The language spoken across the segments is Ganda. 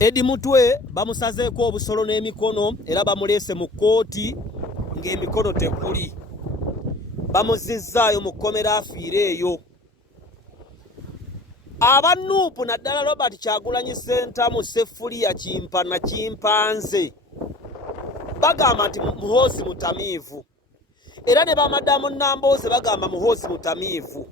Eddie Mutwe bamusazeeko obusolo n'emikono era bamuleese mu kkooti ng'emikono tekuli. Bamuzizzaayo mu kkomera afiire eyo. Abanuupu naddala Robert Kyagulanyi Ssentamu Seffuliya Kimpana Kimpanze bagamba nti Muhoozi mutamiivu. Era ne bamadamu Nambooze bagamba Muhoozi mutamiivu.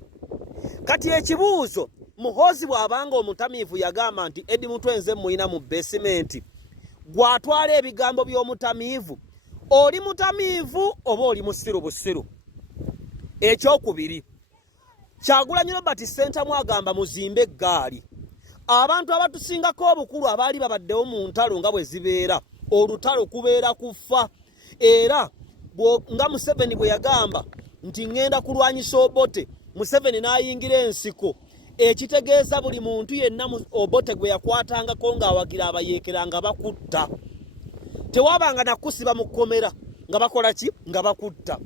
Kati ekibuuzo, Muhoozi bw'abanga omutamiivu yagamba nti Eddie Mutwe nze muyina mu besimenti, gw'atwala ebigambo by'omutamiivu, oli mutamiivu oba oli musiru busiru? Ekyokubiri, Kyagulanyi Robert Ssentamu agamba muzimbe eggaali. Abantu abatusingako obukulu abaali babaddewo mu ntalo nga bwe zibeera, olutalo kubeera kufa. Era nga Museveni bwe yagamba nti ngenda kulwanyisa Obote, Museveni n'ayingira ensiko, ekitegeeza buli muntu yenna Obote gwe yakwatangako ng'awagira abayeekera nga bakutta. Tewabanga nakusiba mu kkomera nga bakola ki? Nga bakutta.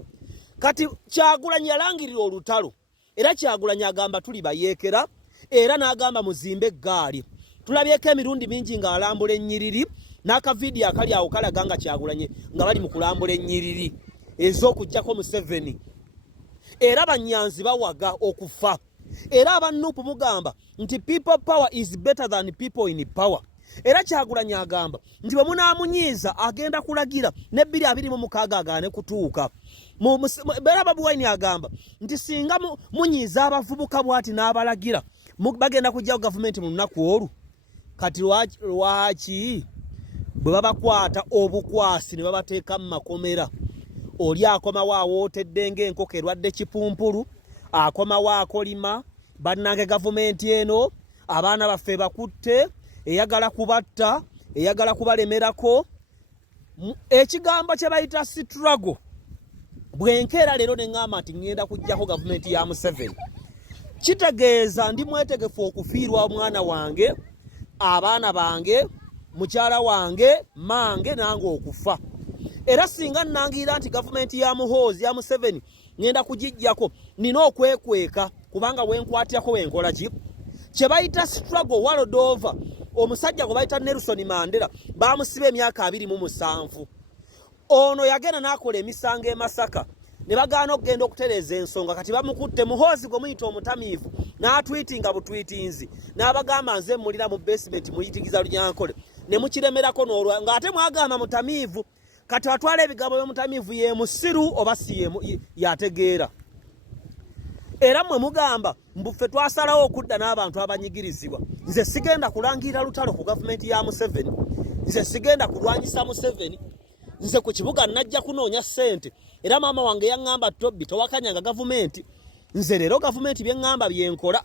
Kati Kyagulanyi yalangirira olutalo, era Kyagulanyi agamba tuli bayeekera, era n'agamba muzimbe eggaali. Tulabyeko emirundi mingi ng'alambula ennyiriri, n'akavidiyo akali awo kalaga nga Kyagulanyi nga bali mu kulambula ennyiriri ez'okuggyako Museveni. Era banyanzi bawaga okufa. Era abanuupu mugamba nti people power is better than people in power. Era Kyagulanyi agamba nti bwe munaamunyiiza agenda kulagira ne 2026 agaane kutuuka. Era Bobi Wine agamba nti singa munyiiza abavubuka bw'ati n'abalagira bagenda kujjawo gavumenti mu lunaku olwo. Kati lwaki bwe babakwata obukwasi ne babateeka mu makomera, oli akomawo awootedde ng'enkoko erwadde kipumpulu, akomawo akolima, bannange gavumenti eno abaana baffe bakutte, eyagala kubatta, eyagala kubalemerako. Ekigambo kye bayita struggle bwenkeera leero ne ŋŋamba nti ŋŋenda kuggyako gavumenti ya Museveni, kitegeeza ndi mwetegefu okufiirwa omwana wange, abaana bange, mukyala wange, mange nange okufa. Era singa nnangirira nti gavumenti ya Muhoozi ya Museveni ŋŋenda kugijjako, nina okwekweka kubanga wenkwatirako wenkola ki? Kye bayita struggle walled over. Omusajja gwe bayita Nelson Mandela bamusiba emyaka 27. Ono yagenda n'akola emisango e Masaka ne bagaana okugenda okutereeza ensonga. Kati bamukutte. Muhoozi gwe muyita omutamiivu n'atwitinga butwitinzi n'abagamba nze mulira mu basement muyitigiza Lunyankole ne mukiremerako n'olwa ng'ate mwagamba mutamiivu. Kati atwala ebigambo by'omutamiivu ye musiru oba si yategeera. Era mmwe mugamba mbuffe twasalawo okudda n'abantu abanyigirizibwa. Nze sigenda kulangirira lutalo ku gavumenti ya Museveni, nze sigenda kulwanyisa Museveni, nze ku kibuga najja kunoonya ssente. Era maama wange yaŋŋamba Tobbi towakanyanga gavumenti. Nze leero gavumenti bye ŋŋamba byenkola.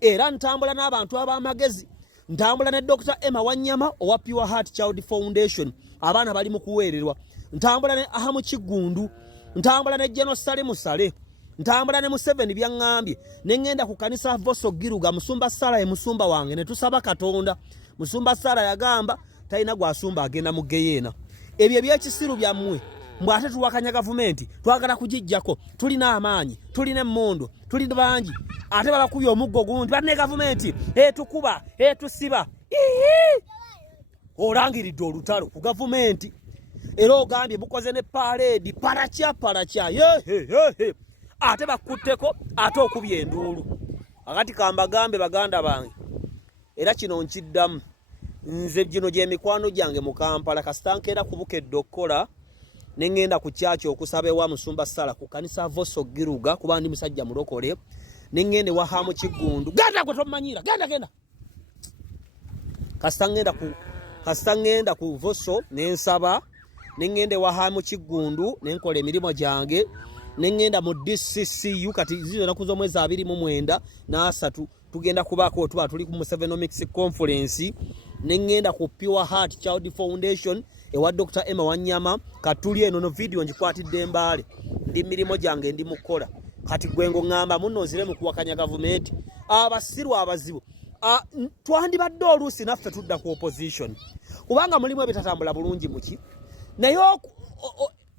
Era ntambula n'abantu ab'amagezi, ntambula ne Dr. Emma Wanyama owa Pure Heart Child Foundation, abaana bali mu kuweererwa. Ntambula ne Ahamu Kigundu, ntambula ne General Sale Musale, ntambula ne Museveni byaŋŋambye, ne ŋŋenda ku kanisa Voso Giruga. Musumba Sala ye musumba wange ne tusaba Katonda. Musumba Sala yagamba talina gwasumba agenda mu geyeena. Ebyo ebyekisiru byammwe mbwe ate tuwakanya gavumenti twagala kugijjako, tulina amaanyi, tulina emmondo, tulina bangi, ate babakubye omuggo gundi banne gavumenti tukuba tusiba. Olangiridde olutalo ku gavumenti. Era ogambye bukoze ne parade palakya ate bakutteko ate okubye enduulu. Akati kambagambe baganda bange, era kino nkiddamu, nze gino gy'emikwano gyange mu Kampala kasitankeera kubukedde okukola ne ŋŋenda ku kyaki okusaba ewa Musumba Sala ku kanisa Voso Giruga kuba ndi musajja mulokole, ne ŋŋenda ewa Hamu Kigundu. Genda gwe tomumanyira, genda kasita ŋŋenda ku Voso ne nsaba, ne ŋŋenda ewa Hamu Kigundu ne nkola emirimu gyange, ne ŋŋenda mu DCCU. Kati zino ennaku z'omwezi 29 n'asatu tugenda kubaako tuba tuli ku Musevenomics Conference. Ne ŋŋenda ku Pure Heart Child Foundation ewa Dr. Emma Wanyama. Katuli eno no video njikwatidde mbaale, ndi mirimo gyange ndi mukola. Kati gwengo ŋŋamba muno nzire mu kuwakanya gavumenti. Abasiru abazibu twandibadde oluusi naffe tudda ku opposition kubanga mulimu ebitatambula bulungi muki. Naye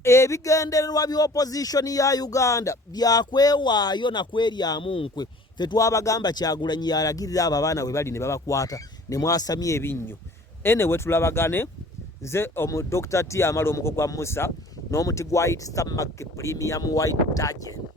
ebigendererwa bya opposition ya Uganda byakwewaayo na kweryamu nkwe. Ffe twabagamba Kyagulanyi yalagirira abo abaana we bali ne babakwata ne mwasamya ebinnyo. anyway tulabagane nze Dr. T amala omuko gwa Musa n'omuti gwa It Stomach Premium White Detergent.